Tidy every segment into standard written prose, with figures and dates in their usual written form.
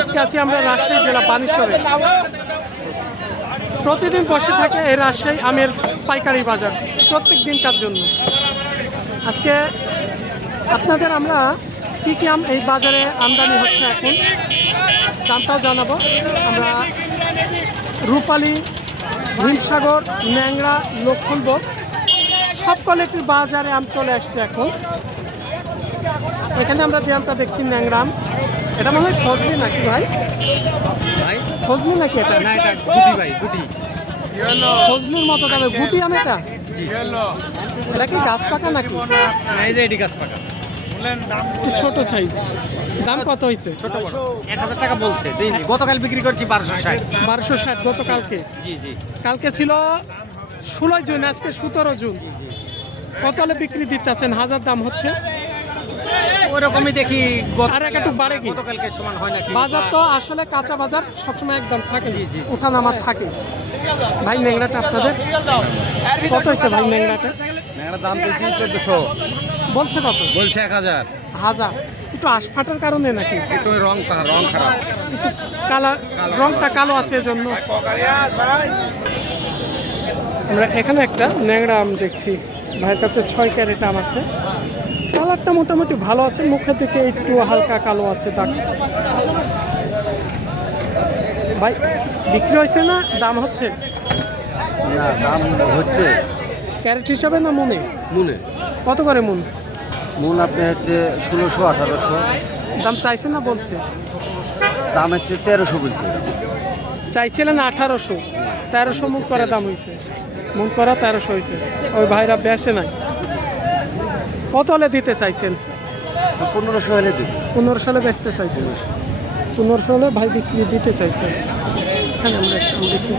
আজকে আছি আমরা রাজশাহী জেলা বানেশ্বরে। প্রতিদিন বসে থাকে এই রাজশাহী আমের পাইকারি বাজার প্রত্যেক দিনকার জন্য। আজকে আপনাদের আমরা কী কী আম এই বাজারে আমদানি হচ্ছে এখন দামটাও জানাবো। আমরা রূপালী, হিমসাগর, ন্যাংরা, লক্ষণভোগ সব কোয়ালিটির বাজারে আম চলে আসছে এখন। এখানে আমরা যে আমটা দেখছি ন্যাংরা আম, এটা মনে হয় ফজলি নাকি ভাই? ভাই ফজলি নাকি এটা? না, এটা গুটি ভাই, গুটি। ফজলির মতো তবে গুটি আম এটা। জি, এটা কি গাছ পাকা নাকি? না, এই যে এডি গাছ পাকা। একটু ছোট সাইজ। দাম কত হয়েছে? ছোট বড় 1000 টাকা বলছে। দিন গতকাল বিক্রি করছি 1260। 1260 গতকালকে। জি জি কালকে ছিল 16 জুন, আজকে 17 জুন। কত হলে বিক্রি দিতে চাচ্ছেন? হাজার দাম হচ্ছে ওরকমই দেখি। আর একটু বাড়ে কি? গতকালকে সমান হয় নাকি? বাজার তো আসলে কাঁচা বাজার সবসময় একদম থাকে, জি, জি। ওঠানামার থাকে। ভাই ন্যাংরাটা আপনাদের কত হয়েছে ভাই? ন্যাংরাটা ন্যাংরা দাম দিয়েছি 1400। বলছে কত? বলছে 1000। হাজার। একটু আশফাটার কারণে নাকি? একটু রং খারাপ। একটু কালা, রংটা কালো আছে এজন্য। আমরা এখানে একটা ন্যাংরা আম দেখছি, ভাইয়ের কাছে 6 ক্যারেট আম আছে। কালারটা মোটামুটি ভালো আছে, মুখের দিকে একটু হালকা কালো আছে দাগ। ভাই বিক্রি হয়েছে না দাম হচ্ছে? না, দাম হচ্ছে ক্যারেট হিসাবে না মনে? মুনে। কত করে মন? মুন আপনি হচ্ছে 1600 1800। দাম চাইছে না বলছে? দাম হচ্ছে 1300 বলছে। চাইছিলেন 1800, 1300 মুখ করা দাম হয়েছে। মন করা 1300 হয়েছে। ওই ভাইরা বেচে নাই। কত হলে দিতে চাইছেন? 1500 হলে দিন। 1500 হলে বেচতে চাইছেন? 1500 হলে ভাই বিক্রি দিতে চাইছেন। এখানে আমরা একটু দেখি।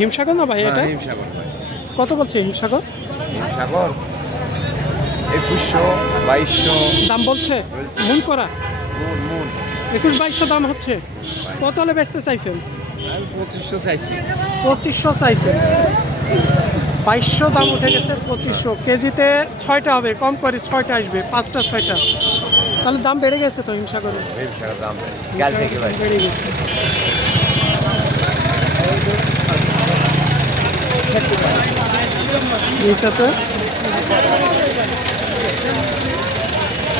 হিমসাগর না ভাই এটা? হিমসাগর। কত বলছে হিমসাগর? হিমসাগর 2100 2200 দাম বলছে মন করা। মুন 21-2200 দাম হচ্ছে। কত হলে বেচতে চাইছেন? 2500 চাইছি। 2500 চাইছেন। 2200 দাম উঠে গেছে 2500। কেজিতে 6টা হবে, কম করে 6টা আসবে, 5টা 6টা। তাহলে দাম বেড়ে গেছে তো হিমসাগরের। হিমসাগর দাম কাল থেকে ভাই বেড়ে গেছে। এই চাচা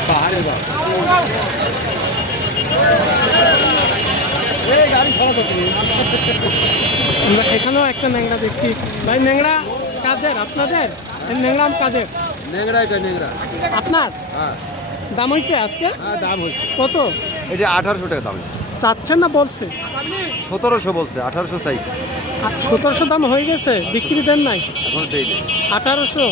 পাহাড়ের দাম। আমরা এখানেও একটা ন্যাংরা দেখছি। ভাই ন্যাংরা কাদের? আপনাদের? এই ন্যাংরা আম কাদের? নেংরা, এটা নেংরা। আপনার? হ্যাঁ দাম হয়েছে আজকে? হ্যাঁ, দাম হচ্ছে। কত এটা 1800 টাকা দাম হচ্ছে। চাচ্ছেন না বলছে? 1700 বলছে, 1800 চাইছে। 1700 দাম হয়ে গেছে, বিক্রি দেন নাই? এখন দেয়নি। 1800।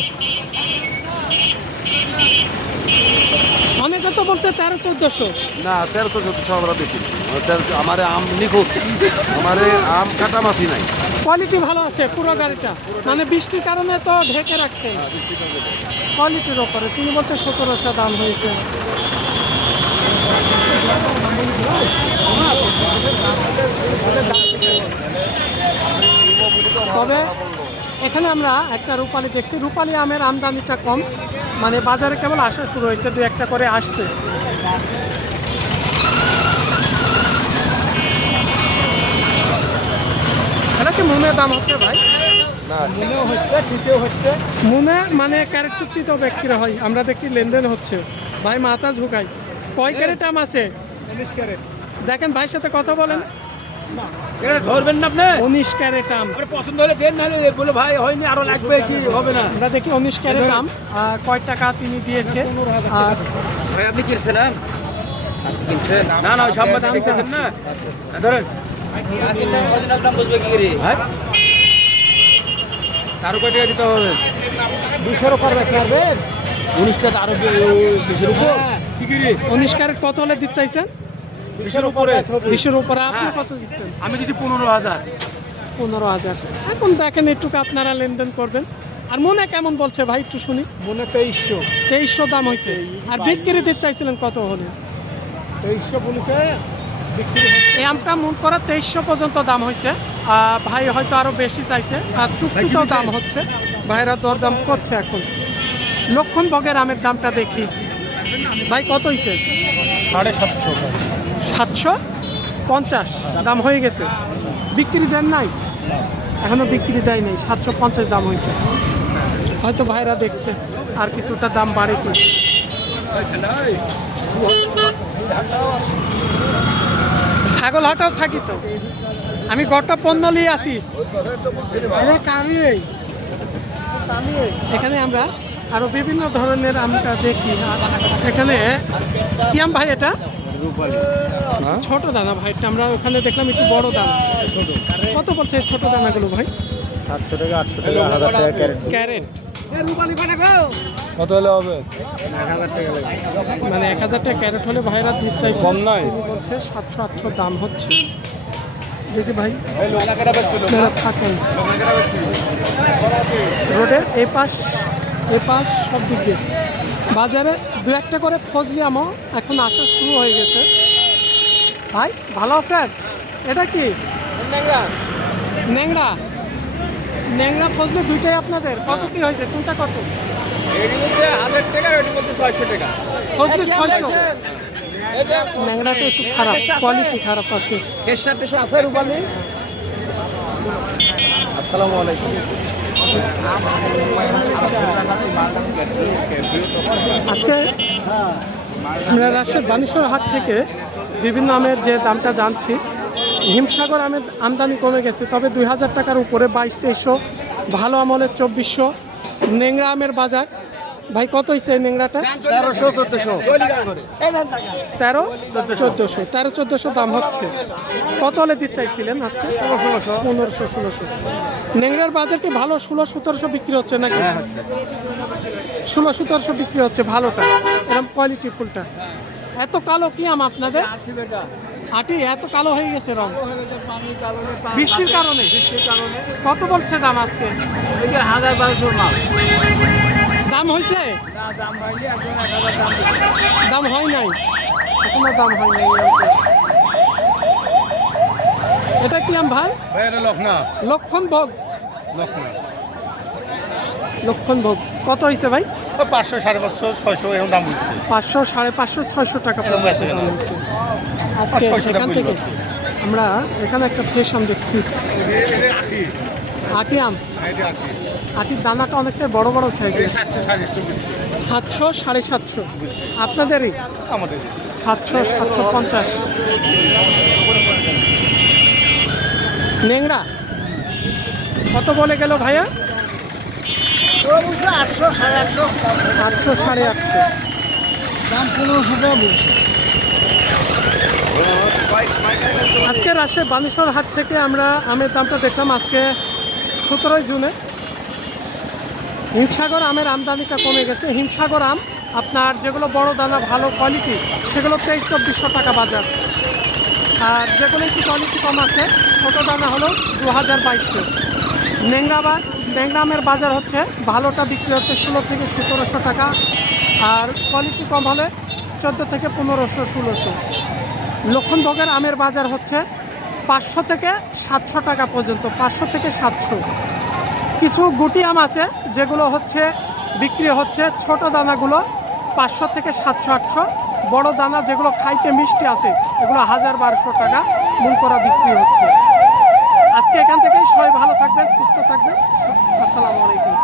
অনেকে তো বলছে 1300-1400। না, 1300 আমরা বেশি। আমার আম নিখুঁত, আমার আম কাটা মাছি নাই। কোয়ালিটি ভালো আছে পুরো গাড়িটা, মানে বৃষ্টির কারণে তো ঢেকে রাখছে। কোয়ালিটির ওপরে তিনি বলছে 1700 দাম হয়েছে। তবে এখানে আমরা একটা রূপালী দেখছি। রূপালী আমের আমদানিটা কম, মানে বাজারে কেবল আসা শুরু হয়েছে, 2-1টা করে আসছে। এটা কি মনের দাম হচ্ছে ভাই? না, মনেও হচ্ছে, ঠিকও হচ্ছে। মনে মানে ক্যারেট চুক্তিতেও বিক্রি হয়, আমরা দেখছি লেনদেন হচ্ছে। ভাই মাথা ঝুঁকাই। কয় ক্যারেট আম আছে? 19 ক্যারেট। দেখেন ভাইয়ের সাথে কথা বলেন। এটা ধরবেন না আপনি? 19 ক্যারেট আম। আপনার পছন্দ হলে দেন, নাহলে বলে ভাই হয়নি, আরো লাগবে, কি হবে না। আমরা দেখি 19 ক্যারেট আম। কয় টাকা তিনি দিয়েছে? আর ভাই আপনি কিনছেন? আপনি কিনছেন? না না, সব মাছ দেখতেছেন না। ধরেন অরিজিনাল দাম বুঝবে কি করে? হ্যাঁ, তারও কয় টাকা দিতে হবে? 200-এর উপর রাখতে পারবেন? 19টা আরো 20-এর উপর। কি করে? 19 ক্যারেট কত হলে দিতে চাইছেন? 20-এর উপরে। 20-এর উপরে। আপনি কত দিচ্ছেন? আমি দিচ্ছি 15,000। 15,000। এখন দেখেন একটু আপনারা লেনদেন করবেন। আর মনে কেমন বলছে ভাই একটু শুনি। মনে 2300। 2300 দাম হয়েছে। আর বিক্রি দিতে চাইছিলেন কত হলে? 2300 বলেছে বিক্রি। এই আমটা মন করা 2300 পর্যন্ত দাম হয়েছে। ভাই হয়তো আরো বেশি চাইছে, আর চুক্তিতেও দাম হচ্ছে। ভাইরা দরদাম করছে এখন। লক্ষণভোগের আমের দামটা দেখি ভাই, কত হয়েছে? 750। 750 দাম হয়ে গেছে, বিক্রি দেন নাই? এখনো বিক্রি দেয় নাই, 750 দাম হয়েছে। হয়তো ভাইরা দেখছে আর কিছুটা দাম বাড়ে কি। ছাগল হাটাও থাকি তো আমি, গড়টা পণ্য নিয়ে আসি এখানে। আমরা আরো বিভিন্ন ধরনের আমটা দেখি। এখানে কি আম ভাই এটা? ছোট দানা ভাই, আমরা ওখানে দেখলাম একটু বড় দানা। কত পড়ছে ছোট দানাগুলো ভাই? 700 টাকা, 800 টাকা, 1000 টাকা ক্যারেট। ক্যারেট কত হলে হবে? 1000 টাকা লাগবে। মানে 1000 টাকা ক্যারেট হলে ভাইরা দিতে চাইছে। কম নয়। তিনি বলছে 700-800 দাম হচ্ছে। দেখি ভাই থাকেন রোডের এপাশ সব দিক দিয়ে বাজারে দু একটা করে ফজলি আমও এখন আসা শুরু হয়ে গেছে। ভাই ভালো আছেন? এটা কি ন্যাংরা? ন্যাংরা ফজলি দুইটাই আপনাদের? কত কি হয়েছে, কোনটা কত? ফজলি 600। ন্যাংরাটা একটু খারাপ, কোয়ালিটি খারাপ আছে। আসসালামু আলাইকুম। আজকে আমরা রাজশাহী বানেশ্বর হাট থেকে বিভিন্ন আমের যে দামটা জানছি। হিমসাগর আমের আমদানি কমে গেছে, তবে 2000 টাকার উপরে 2200-2300, ভালো আমলের 2400। ন্যাংরা আমের বাজার ভাই কত হয়েছে এই ন্যাংরাটা? 1300-1400 দাম হচ্ছে। কত হলে দিতে চাইছিলেন আজকে? 1500-1600। ন্যাংরার বাজার কি ভালো? 1600-1700 বিক্রি হচ্ছে নাকি? 1600-1700 বিক্রি হচ্ছে ভালোটা, এরকম কোয়ালিটি ফুলটা। এত কালো কি আম আপনাদের? আটি এত কালো হয়ে গেছে রং, বৃষ্টির কারণে। কত বলছে দাম আজকে? 1000-1200 মাল। দাম হয়েছে? দাম হয় নাই এখনো, দাম হয় নাই। এটা কি আম ভাই? লক্ষণভোগ। লক্ষণভোগ কত হয়েছে ভাই? 500, 550, 600 এরকম দাম হচ্ছে। 500, 550, 600 টাকা পর্যন্ত দাম হয়েছে আজকে। এখান থেকে আমরা এখানে একটা ফ্রেশ আম দেখছি, আটি আম। আটির দানাটা অনেকটাই বড় বড় সাইজের। 700, 750 আপনাদেরই? আমাদের 700, 750। ন্যাংরা কত বলে গেল ভাইয়া? 800, 850। 800, 850 দাম 1500 টাকা বলছে। আজকে রাজশাহী বানেশ্বর হাট থেকে আমরা আমের দামটা দেখলাম। আজকে 17 জুনে হিমসাগর আমের আমদানিটা কমে গেছে। হিমসাগর আম আপনার যেগুলো বড় দানা ভালো কোয়ালিটি সেগুলো 2300-2400 টাকা বাজার, আর যেগুলো একটু কোয়ালিটি কম আছে ছোটো দানা হলো 2000-2200। ন্যাংরা আমের বাজার হচ্ছে ভালোটা বিক্রি হচ্ছে 1600-1700 টাকা, আর কোয়ালিটি কম হলে 1400-1500-1600। লক্ষণভোগের আমের বাজার হচ্ছে 500-700 টাকা পর্যন্ত, 500-700। কিছু গুটি আম আছে যেগুলো হচ্ছে বিক্রি হচ্ছে ছোট দানাগুলো 500-700-800, বড় দানা যেগুলো খাইতে মিষ্টি আছে এগুলো 1000-1200 টাকা মূল করা বিক্রি হচ্ছে। আজকে এখান থেকেই সবাই ভালো থাকবেন, সুস্থ থাকবেন। আসসালামু আলাইকুম।